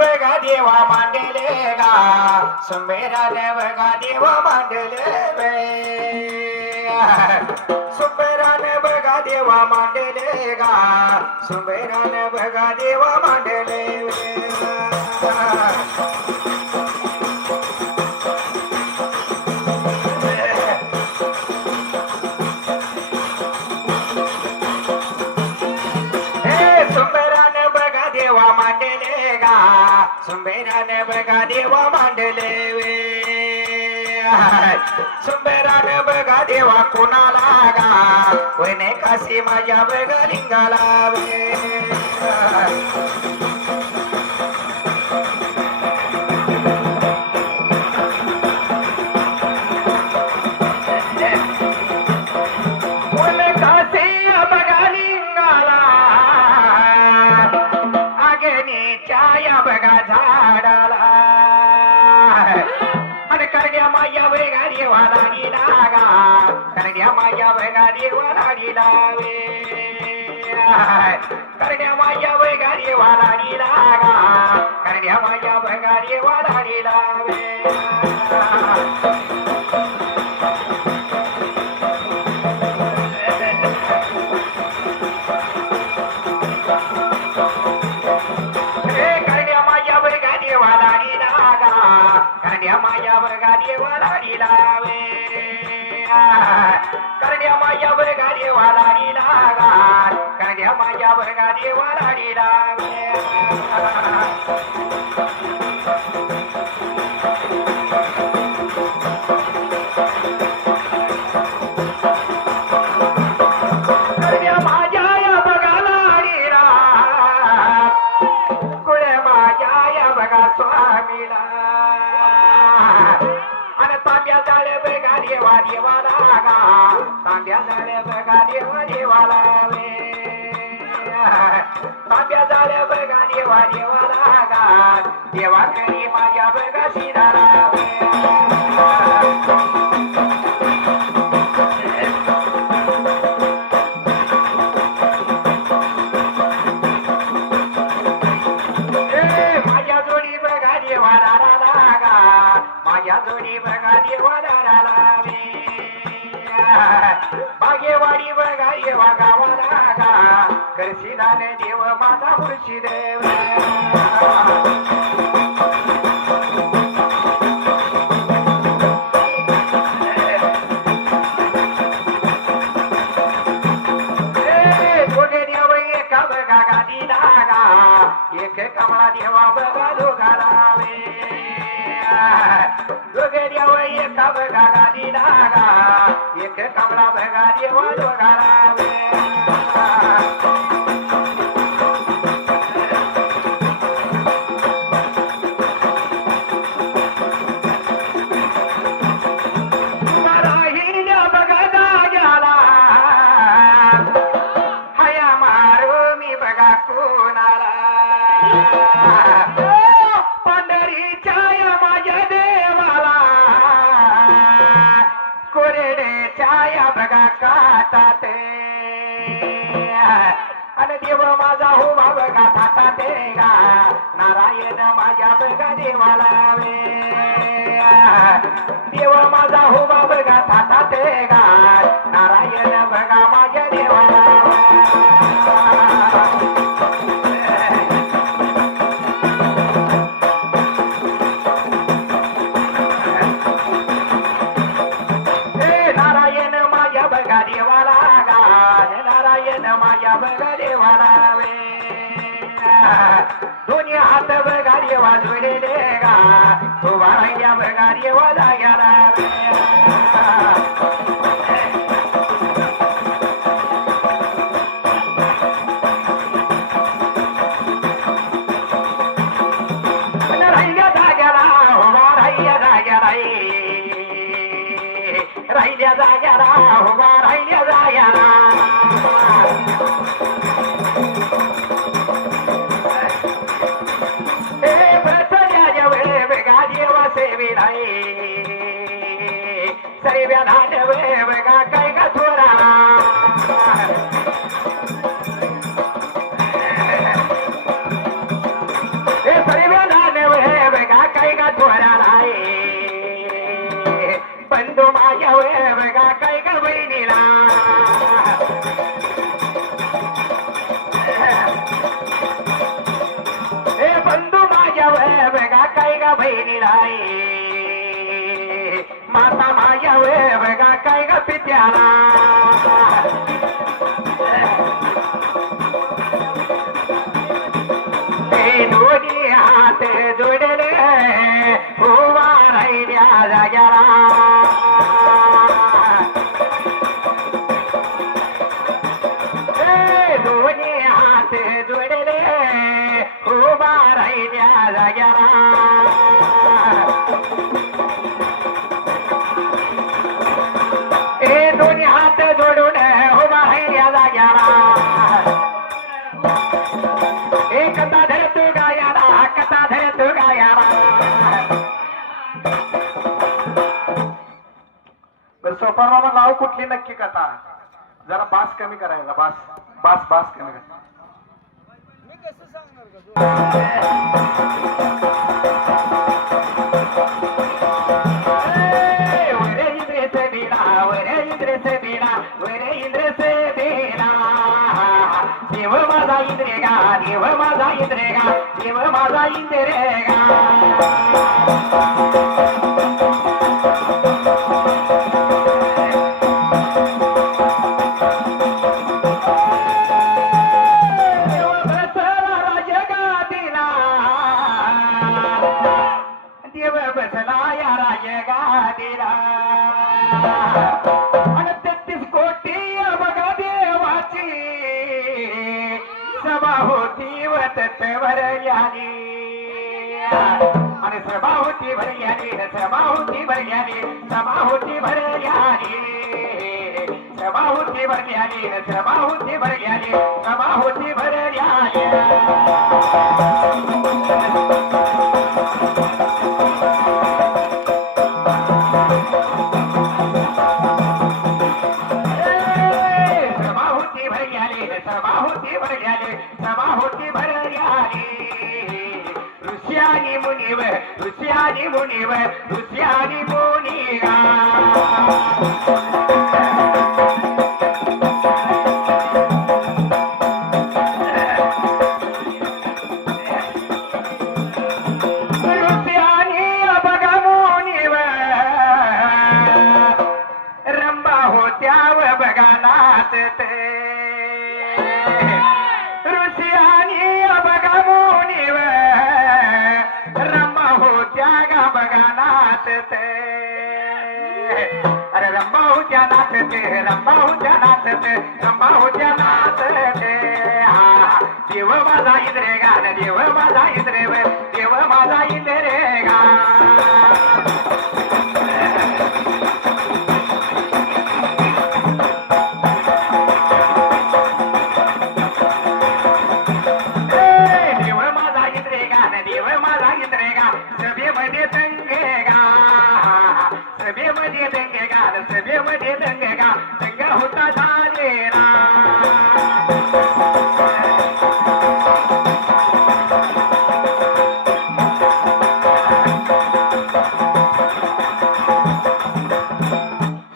बघा देवा मांडले गा सुंबेराने बघा देवा मांडले वे सुंबेराने बघा देवा मांडले गा सुंबेराने बघा देवा मांडले वे सुंबेराने बघा देवा मांडले वे सुंबेराने बघा देवा कोणाला गा वने काशी माझ्या बघा लिंगाला वे माया बघा देवाला लावे करण्या माया बघा देवाला लागा करण्या माया बघा देवाला लावे करण्या माया बघा देवाला लागा करण्या माया बघा देवाला लावे करण्या माया बघा देवाला लागा करण्या माया बघा देवाला लावे करण्या माझ्या बघा लाडीला कुळे माझ्या बघा स्वामीला आणि तांब्या जाळे बघा देवा देवाला तांब्या जाळे बघा देवा देवाला वे तांब्या जाळे बघा देवा देवाला गा देवा करी माझ्या बघा शिराला वे माझ्या जोडी बघा देवाला लागा माझ्या जोडी बघा देवाला लावे बागेवाडी बघा देवा गावाला गा करशिलाने देव माझा मुर्शिदेव दोघे देव एका बघा गादी लागा एक कमळा देवा बघा दोघाला वे दोघे देव एका बघा गादी लागा एक कमळा बघा देवा दोघाला वे राहिल्या बघा जाग्याला हया मारू मी बघा कोणाला पंढरीच्या या माझ्या देवाला कोरेडे छाया बघा काटात आणि देव माझा हो बघा थाटात गा नारायण माझ्या बघा देवाला वे देव माझा हो बघा थाटात गा नारायण बघा माझ्या देवाला नारायण माझ्या बघा देवाला गा नारायण माझ्या बघा देवाला वे दोन्ही हात बघा देवा जोडले गा तो वाराय्या बघा देवा जाग्याला राहिल्या जाग्याला उभा राहिल्या जाग्याला राहिल्या जाग्याला उभा राहिल्या जाग्याला सर्व्या धाडवे बघा काय का थोरा सर्व्या काय गा बहिणीला माता माझ्या वे बघा काय गा पित्याला दोन्ही हात जोडले उभा राहिल्या जाग्याला दोन्ही हात जोडले उभा राहिल्या जाग्याला दोन्ही हात जोडून उभा राहिल्या जाग्याला कथा धरतो गायाला कथा धरतो गायाला बरं सोपान मामा नाव कुठली नक्की कथा जरा बास कमी करायचा बास बास बास कमी करायचा वरे इंद्र से बीना वरे इंद्र से बीना वरे इंद्र से बीना देव माझा इंद्रेगा देव माझा इंद्रेगा देव माझा इंद्रेगा देव बसला या राजगादीला आणि 33 कोटी बघा देवाची सभा होती व तत्वर याली आणि सभा होती भरल्याली सभा होती भरल्याली सभा होती भरल्याली सभा होती भरल्याली सभा होती भरल्याली सभा होती भरल्याली सभाहुती भरल्याले सभाहुती भरल्याले ऋषियानी मुनिवर ऋषियानी मुनिवर ऋषियानी मुनिगा ऋषियानी बघा मुनिवर रंबा होत्या व बघा नाचते ऋषियानी बघा मुनिवर रंबा होत्या गा बघा नाचते अरे रंबा होत्या नाचते रंबा होत्या नाचते रंबा होत्या नाचते देव माझा इंद्रेगा देव माझा इंद्रेव देव माझा इंद्रेगा सभेमध्ये दंगेगा सभेमध्ये दंगेगा सभेमध्ये दंगेगा दंगा होता झालेला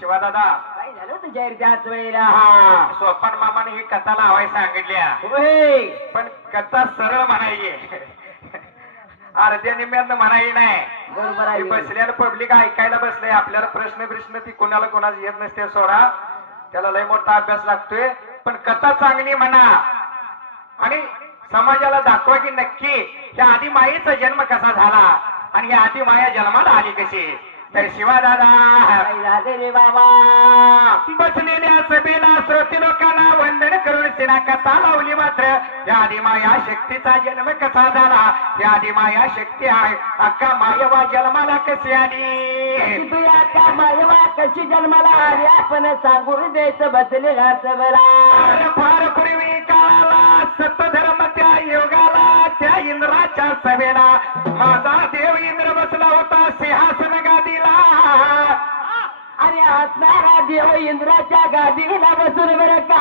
शिवादादा काय झालं तुझ्या त्याच वेळेला सोपान मामाने ही कथा लावायला सांगितल्या पण कथा सरळ म्हणायची अर्ध्या निम्यात म्हणायची नाही बरोबर आहे. बसल्याला पब्लिक ऐकायला बसले आपल्याला प्रश्न ती कोणाला कोणाला येत नसते सोडा त्याला लय मोठा अभ्यास लागतोय पण कथा चांगली म्हणा आणि समाजाला दाखवा की नक्की त्या आधी मायेचा जन्म कसा झाला आणि या आधी माया जन्माला आली कशी तर शिवादादा काय झाले रे बाबा बसलेल्या सभेला श्रोते लोकांना वंदन करून सेना कथा लावली मात्र या आधी माया शक्तीचा जन्म कसा झाला या आधी माया शक्ती आहे अक्का मायवा जन्माला कशी आली तू आता मायवा कशी जन्माला आली आपण सांगून द्यायचं बसलेला सबला फार पूर्वी काळाला सतधर्म त्या योगाला त्या इंद्राच्या सभेला माझा देव इंद्र बसला होता सिंहासन गादीला अरे असणारा देव इंद्राच्या गादीला बसून बरं का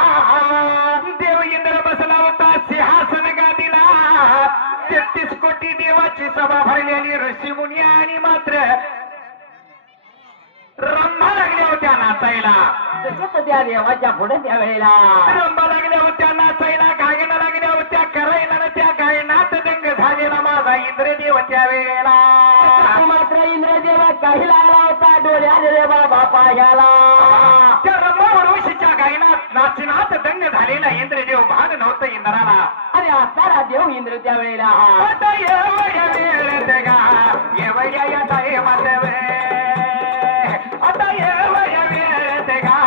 देव इंद्र बसला होता सिंहासन गादीला 33 कोटी देवाची सभा भरलेली ऋषी मुनी आणि मात्र रंभा लागल्या होत्या नाचायला तसंच त्या देवाच्या पुढे त्या वेळेला रंभा लागल्या होत्या नाचायला गायना लागल्या होत्या करायला त्या गायनात दंग झालेला माझा इंद्रदेव त्यावेळेला मात्र इंद्रदेव काही लागला होता डोळ्याने रे बाबा पायाला त्या रंभावृषीच्या गायनात नाचनात दंग झालेला इंद्रदेव भान नव्हतं इंद्राला. अरे आता देव इंद्र त्यावेळेला आता एवढ्या वेळेत गा एवढ्या या टायमात आता एवढ्या वेळेत गा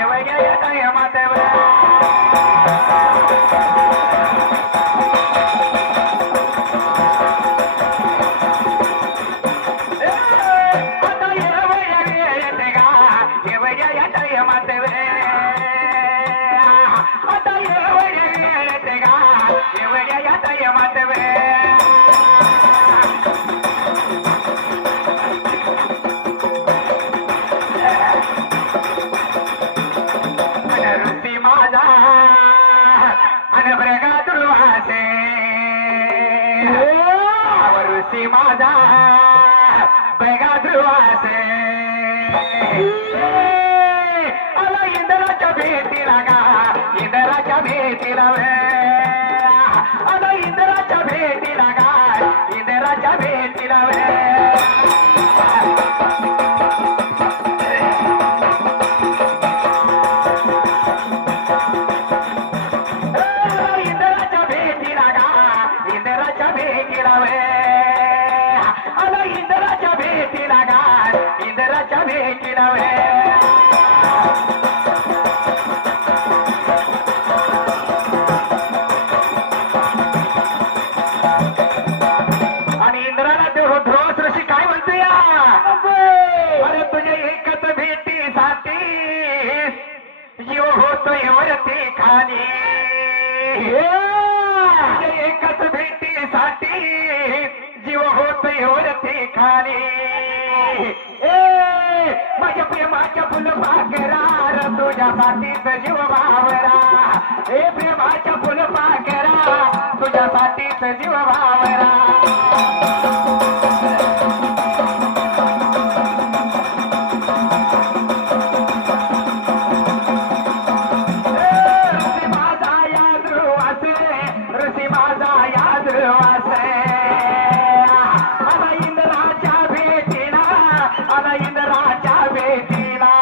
एवढ्या या टायमात आता एवढ्या वेळेत गा एवढ्या या टायमात आता एवढ्या वेळेत गा एवढ्या या टायमात ऋषी माझा अन ब्रगा दुर्वासे ऋषी माझा ब्रगा दुर्वासे आला इंद्राच्या भेटीला गा इंद्राच्या भेटीला आला इंद्राच्या भेटीला गा इंद्राच्या भेटीला इंद्राच्या भेटीला गा इंद्राच्या भेटीला आला इंद्राच्या भेटीला गा इंद्राच्या भेटीला आणि इंद्राला ध्रुव ऋषी काय म्हणतोय अरे तुझ्या एकच भेटीसाठी जीव होतोय वरती खाली तुझ्या एकच भेटीसाठी जीव होतोय वरती खाली माझ्या प्रेमाच्या फुलपाखरार तुझ्यासाठीच जीव भावरा हे प्रेमाच्या फुलपाखरा तुझ्यासाठीच जीव भावरा ऋषी माझा या ध्रुवासे ऋषी माझा या ध्रुवासे आला इंद्राच्या भेटीला आला इंद्राच्या भेटीला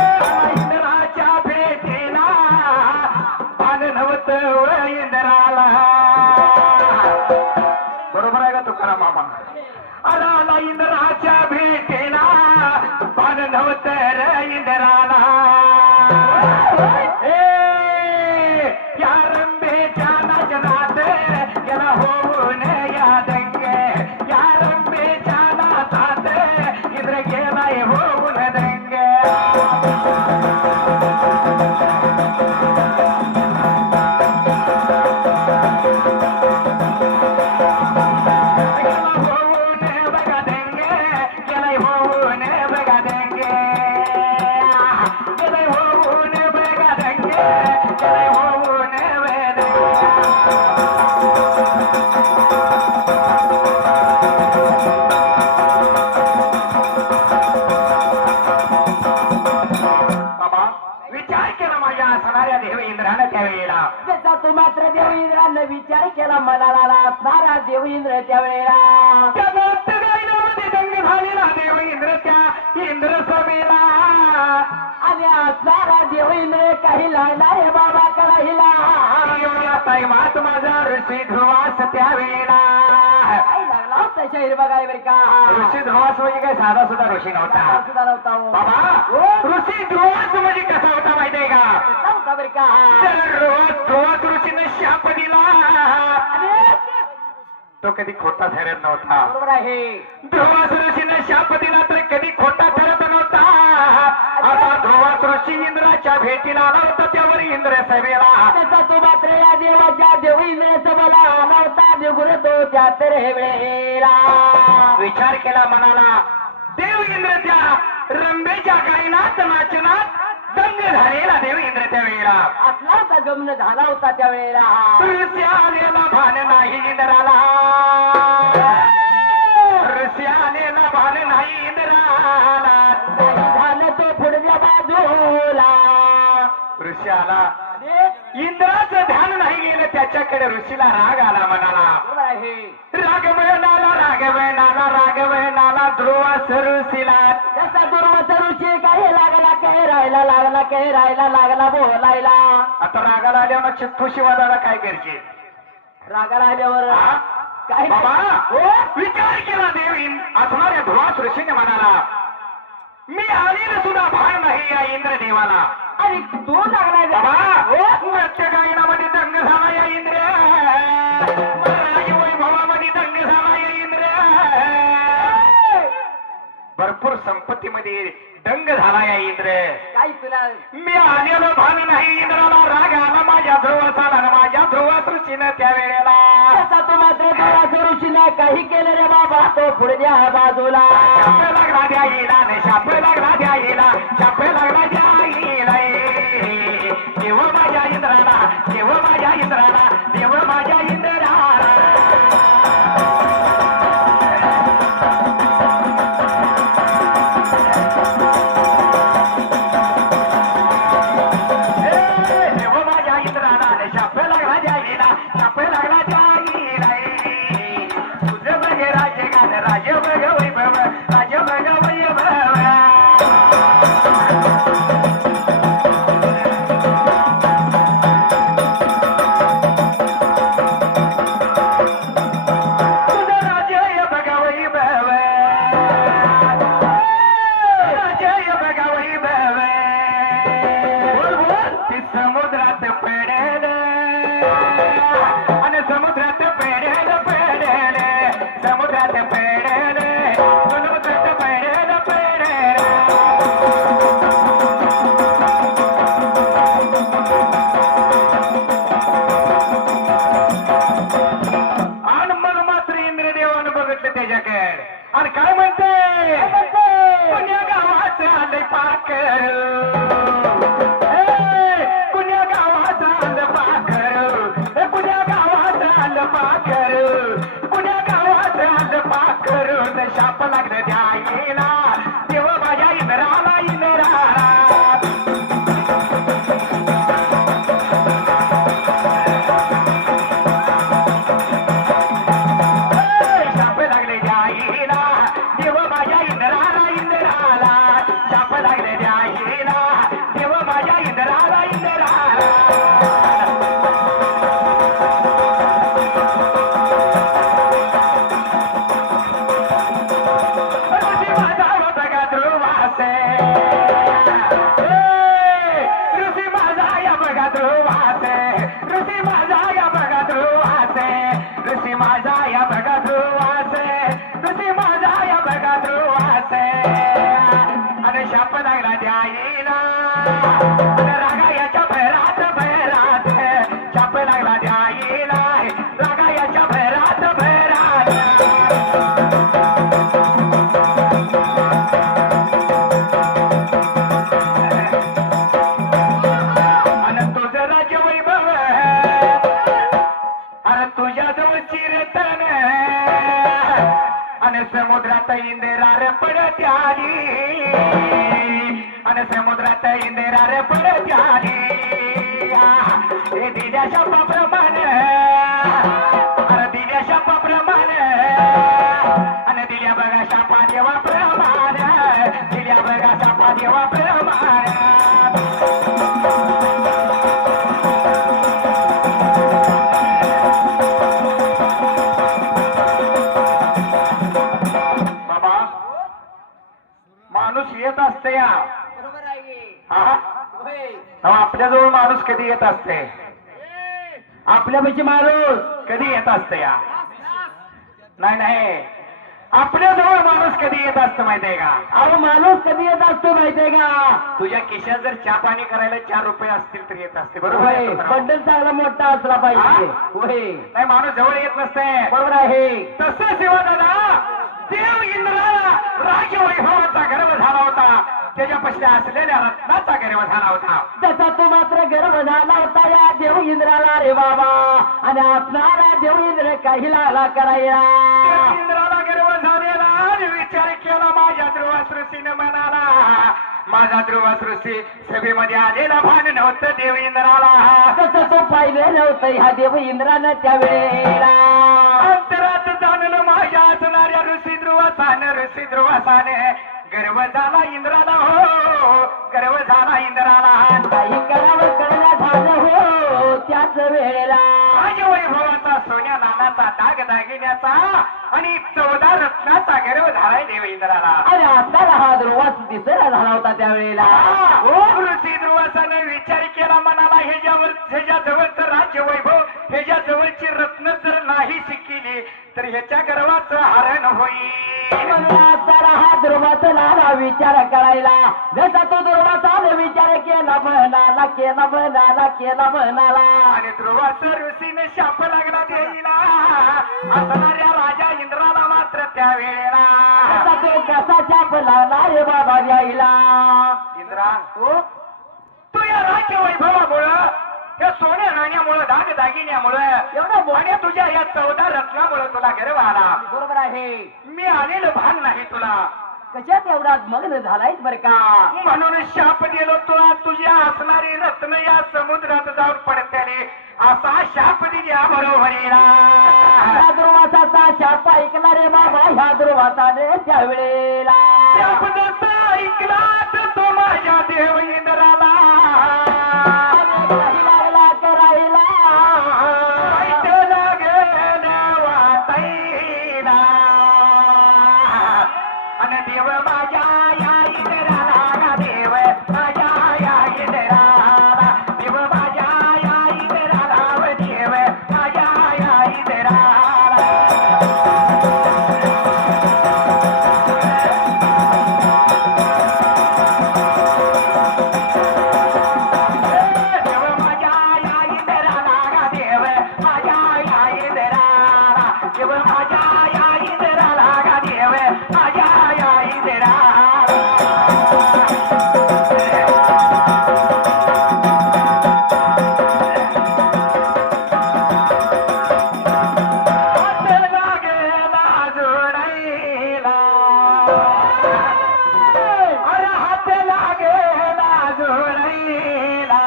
इंद्राच्या भेटीला भान नव्हतं इंद्राला. बरोबर आहे का तुकाराम मामा आला इंद्राच्या भेटीला भान नव्हतं रे इंद्राला. या रंभेच्या नाचनात गेला होऊन या दंगे या रंभेच्या नाचात इंद्र गेलाय होऊन दंगे होऊन बघा दंगे गेलाय होऊन बघा दंगे गेलाय होऊन बघा दंगे गेलाय होऊन बाबा विचार केला माझ्या असणाऱ्या देव इंद्रानं त्यावेळेला त्याचा तो मात्र देव इंद्रानं विचार केला मनाला सारा देव इंद्र त्यावेळेला त्या भक्त गायनामध्ये दंग झालेला देव इंद्र त्या इंद्र सभेला आणि सारा देव इंद्र काही लागला रे बाबा करायला एवढ्या टाइमात माझा ऋषी ध्रुवास त्यावेळेला काही लागला होता शहर बघाय बरं का ऋषी ध्रुवास म्हणजे काय साधा सुद्धा ऋषी नव्हता सुद्धा नव्हता हो. बाबा ऋषी ध्रुवास म्हणजे कसा होता माहितीये का नव्हता बरं का तर ध्रुवास ऋषीने शाप दिला तो कधी खोटा ठरत नव्हता. बरोबर आहे ध्रुवास ऋषीने शाप दिला तर कधी खोटा ठरत नव्हता. असा ध्रुवास ऋषी इंद्राच्या भेटीला आला होता त्यावर इंद्र सभेला त्याचा तो मात्र या देवाच्या देव इंद्राचा मला नव्हता देवगुरु तो त्या तर वेळेला विचार केला मनाला देव इंद्र त्या रंभेच्या गायनात नाचनात दंग झालेला देव इंद्र त्या वेळेला असला होता गमन झाला होता त्या वेळेला ऋषी आलेला भान नाही इंद्राला ऋषी आलेला भान नाही इंद्राला झालं तो पुढच्या बाजू ऋषी आला आणि इंद्राचं ध्यान नाही गेलं त्याच्याकडे ऋषीला राग आला म्हणाला बरोबर आहे. रागवनाला रागवनाला रागवनाला ध्रुवा सरुसीला जसा दुर्वासा ऋषी काही लागला काही राहायला लागला काही राहायला लागला बोलायला. आता रागाला आल्यावर चित्तू शिवादाला काय करशील रागाला आल्यावर हा? काय बाबा हो? विचार केला देवीन असणाऱ्या ध्रुवास ऋषीने म्हणाला मी आलेलं सुद्धा भान नाही या इंद्रदेवाला. आणि तू लागलाय बाबा हो? नृत्य गायनामध्ये दंग झाला या इंद्र राजवैभवामध्ये दंग झाला या इंद्र भरपूर संपत्तीमध्ये दंग झाला या इंद्र. काय तुला मी आलेलो भान नाही इंद्राला राग आला माझ्या ध्रुवाचा आणि माझ्या ध्रुवा ऋषीनं त्या वेळेला तसा तो मात्र दुर्वासा ऋषीने काही केलं रे बाबा तो पुढच्या बाजूला. शाप लागला द्या येला ने शाप लागला द्या येला शाप लागला द्या येला देव माझ्या इंद्राला देव माझ्या इंद्राला देव माझ्या इंद्राला. देव माझ्या इंद्राला ने शाप लागला द्या येला शाप लागला द्या येला तुझं बघे राजे गान राज बघ वैभव राज बघ वैभव. तुझं राजय बघ वैभव राजय बघ वैभव. बोल बोल ती समुद्रात पडेल आणि समुद्रात पडेल पडेल समुद्रात पडेल समुद्रात पडेल पडेल. आणि मग मात्र इंद्रदेवानं बघितलं त्याच्याकडे आणि काय म्हणते कुण्या गावाचं आलंय पाखर कुण्या गावाचं आलं पाखर कुण्या गावाचं आलं पाखर कुण्या गावाचं आलं पाखर शाप लागलं द्यायला देव माझ्या इंद्राला इंद्राला. शाप लागले द्यायला देव माझ्या इंद्राला इंद्राला शाप लागले द्यायला देव माझ्या इंद्राला इंद्राला. ऋषी माझा बघा ध्रुवासे ऋषी माझा या बघा ध्रुवासे ऋषी माझा या बघा ध्रुवासे ऋषी माझा या बघा ध्रुवासे ऋषी माझा या बघा ध्रुवासे. आणि शाप लागला द्यायला आणि रागा याच्या भैरात भैरात शाप लागला द्यायला रागा याच्या भैरात भैरात. आणि तुझं राज्य वैभव अरे तुझ्या जवळ चिरतन आणि समुद्रात इंदिरार पडत आली आणि समुद्रात इंदिरार पडत आली. हे दिल्या शापाप्रमाणे अरे दिल्या शापाप्रमाणे आणि दिल्या बघा शापा देवाप्रमाणे दिल्या बघा शापा देवाप्रमाणे. बाबा माणूस येत असते या बरोबर आहे की? हा होय. आपल्याजवळ माणूस कधी येत असते आपल्यापाशी माणूस कधी येत असते या नाही नाही आपल्याजवळ माणूस कधी येत असतं माहितीये का अहो माणूस कधी येत असतो माहितीये का तुझ्या खिशात जर चहा पाणी करायला 4 रुपये असतील तर येत असते बरोबर आहे होय. का? बंडल चांगला मोठा असला पाहिजे हा? होय नाही माणूस जवळ येत नसते बरोबर आहे तसं शिवा दादा देव इंद्राला राजवैभवाचा गर्व झाला होता त्याच्यापाशी असलेल्या रत्नाचा गर्व झाला होता. त्याचा तो मात्र गर्भ झाला होता या देव इंद्राला रे बाबा आणि असणारा देव इंद्र काही लागला करायला इंद्राला गर्व झालेला आणि विचार केला माझ्या ध्रुवा सृष्टीने म्हणाला माझा ध्रुवा सृष्टी सभेमध्ये आलेला भान नव्हतं देव इंद्राला. तसं तो पाहिलं नव्हतं ह्या देव इंद्रानं त्यावेळेला. अंतरात जाणलं माझ्या असणाऱ्या ऋषी ध्रुवासाने गर्व झाला इंद्राला हो, गर्व झाला इंद्राला. काही करावं कळला झालं हो त्याच वेळेला. माझ्या वैभवाचा सोन्या नानाचा दाग दागिन्याचा आणि 14 रत्नाचा गर्व झालाय देव इंद्राला. अरे आपल्याला हा ध्रुवास दिसेना झाला होता त्यावेळेला. हो ऋषी ध्रुवासाने विचार केला मनाला, ह्याच्या जवळचं राज्य वैभव, ह्याच्या जवळची रत्न जर नाही शिकली तर ह्याच्या गर्वाचं हरण होईल. म्हणून आपल्याला हा ध्रुवाचा नाना विचार करायला. जसा तो ध्रुवाचा विचार केला म्हणाला. आणि ध्रुवाचं ऋषीने शाप लागला द्यायला असणाऱ्या राजा इंद्राला मात्र त्या वेळेला. जसा तो कसा चाप लागला रे बाबा द्यायला. इंद्रा तू या राज्य वैभवामुळं, या सोन्या नाण्यामुळं, दाग दागिन्यामुळं, एवढं आणि तुझ्या या 14 रत्नामुळं तुला गर्व आला. बरोबर आहे. मी आलेलं भान नाही तुला, कशात एवढा मग्न झालायच बर का. म्हणून शाप दिलो तुला. तुझ्या असणारी रत्न या समुद्रात जाऊन पडतेली असा शाप दिल्या बरोबरीला. ह्या ध्रुवाचा शाप ऐकला रे बाबा ह्या ध्रुवाचाने त्यावेळेला. शाप जसा ऐकला तर तो माझ्या देव इंद्राला काही लागला करायला. वाईट लागलं वाटायला. आणि देव माझ्या या इंद्राला, देव माझ्या या इंद्राला, देव माझ्या या इंद्राला, देव माझ्या या इंद्राला. देव माझ्या या इंद्राला, देव माझ्या या इंद्राला, देव माझ्या या इंद्राला, देव माझ्या या इंद्राला. हात लागला जोडायला, अरे हात लागला जोडायला.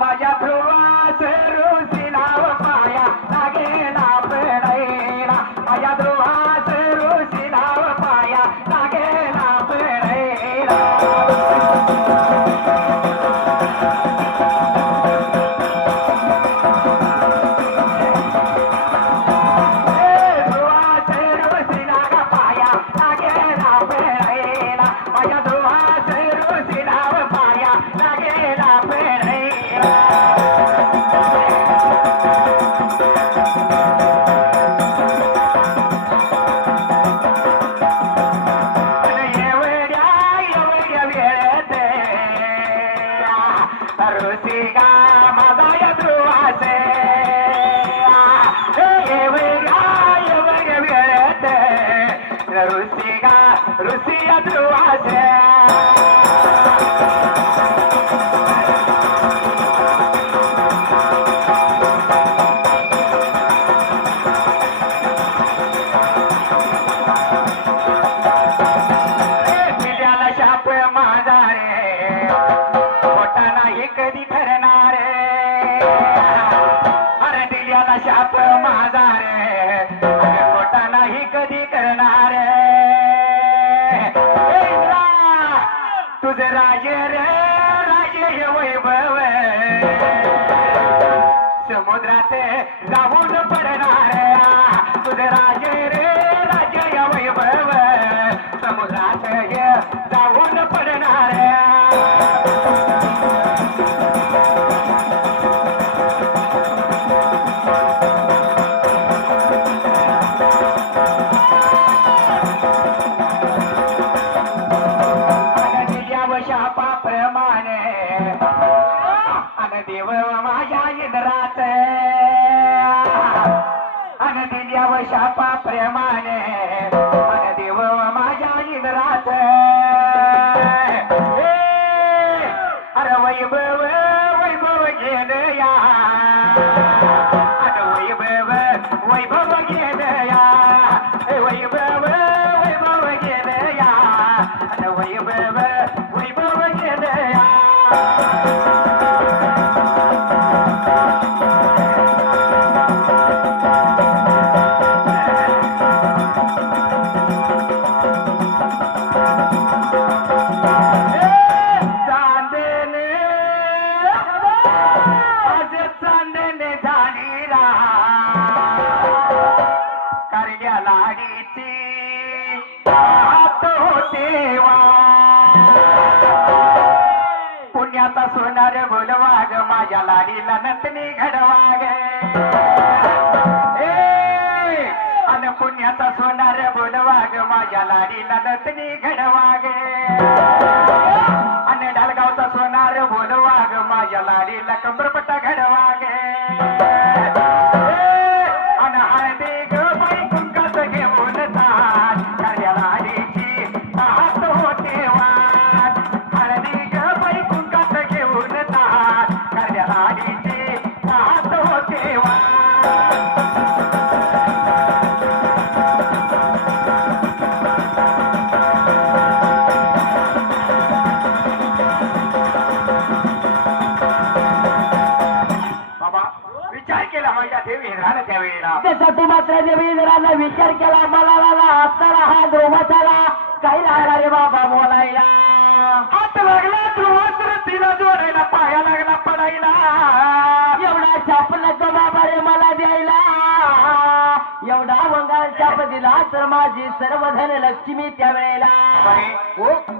माझ्या ध्रुवास ऋषीला पाया लागेला पडायला. माझ्या ध्रुवास ऋषीला पाया लागेला पडायला. ध्रुवास ऋषीला पाया लागेला पडायला. माझ्या ध्रुवास ऋषीला पाया लागेला पडायला. एवढ्या वेळेत ऋषिका माझा या ध्रुवास. एवढ्या वेळेत ऋषिका ऋषी या ध्रुवास. दिल्याला शाप माझा रे, खोटा नाही कधी ठरणार. अरे दिल्याला शाप माझा रे, अरे खोटा नाही कधी करणार. तुझे राजे रे राजे हे वैभव समुद्रात जाऊन पडणार. तुझे राजे रे राजे हे वैभव समुद्रात जाऊन पडणार. शापाप्रमाणे अन देव माझ्या इंद्रात. अन दिल्याव शापाप्रमाणे अन देव माझ्या इंद्रात. अरे वैभव वैभव गेलं या, अरे वैभव वैभव गेलं या, वैभव वैभव गेलं या. माझ्या लाडीला नतनी घडवा गे अन पुण्याचा सोनार बोलवा ग माझ्या लाडीला नतनी घडवा गे अन ढालगावचा सोनार बोलवा ग माझ्या लाडीला कंबरपट्टा घडवा गे अन हळदी ग बाई कुंकाच घेऊन जात माझ्या लाडीची पाहत होते वाट हळदी ग बाई कुंकाच घेऊन जात माझ्या लाडीची पाहत होते वाट विचार केला माझ्या देवी राहणं त्यावेळेला त्याचा तू मात्र देवी इंद्राला विचार केला मला असताना हा ध्रुवताला काही लागला रे बाबा बोलायला हात लागला ध्रुवासर तिला जोडायला पाया लागला पडायला एवढा छाप नको बाबा रे मला द्यायला एवढा वंगाळ छाप दिला तर माझी सर्व धन लक्ष्मी त्यावेळेला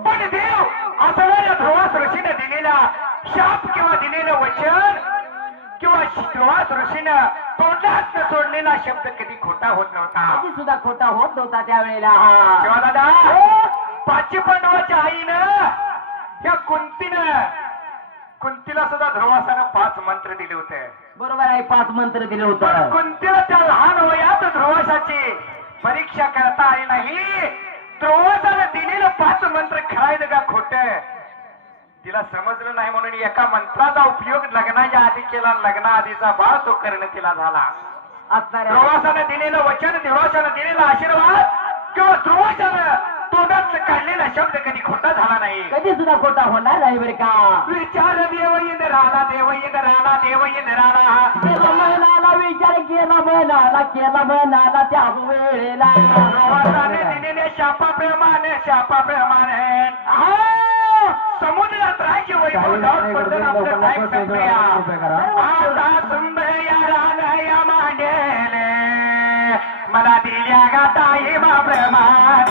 पण देव असणाऱ्या ध्रुवास ऋषीने दिलेला शाप किंवा दिलेलं वचन किंवा ध्रुवास ऋषीनं तोंडात सोडलेला शब्द कधी खोटा होत नव्हता कधी सुद्धा खोटा होत नव्हता त्यावेळेला तेव्हा दादा पाचवी पांडवाच्या आईनं या कुंतीला सुद्धा ध्रुवासानं 5 मंत्र दिले होते बरोबर आहे 5 मंत्र दिले पण होते कुंतीला त्या लहान वयात ध्रुवासाची परीक्षा करता आली नाही ध्रुवासानं दिलेलं 5 मंत्र खरायचं का खोट तिला समजलं नाही म्हणून एका मंत्राचा उपयोग लग्नाच्या आधी केला लग्नाआधीचा बाळ तो करणं तिला झाला असणाऱ्या ध्रुवासानं दिलेलं वचन ध्रुवासानं दिलेला आशीर्वाद किंवा ध्रुवासानं तोंडात काढलेला शब्द कधी खोटा झाला नाही कधी सुद्धा खोटा होणार नाही बरे का विचार देव इंद्राला देव इंद्राला देव इंद्राला केला मनाला विचार केला मनाला त्या वेळेला ध्रुवासाने दिलेल्या शापाप्रमाणे समुद्रात राज्य वैभव जाऊन पडलं आपलं टाईम संपल्या आता सुंदर या मांडेले मला दिल्या गाताई प्रमाण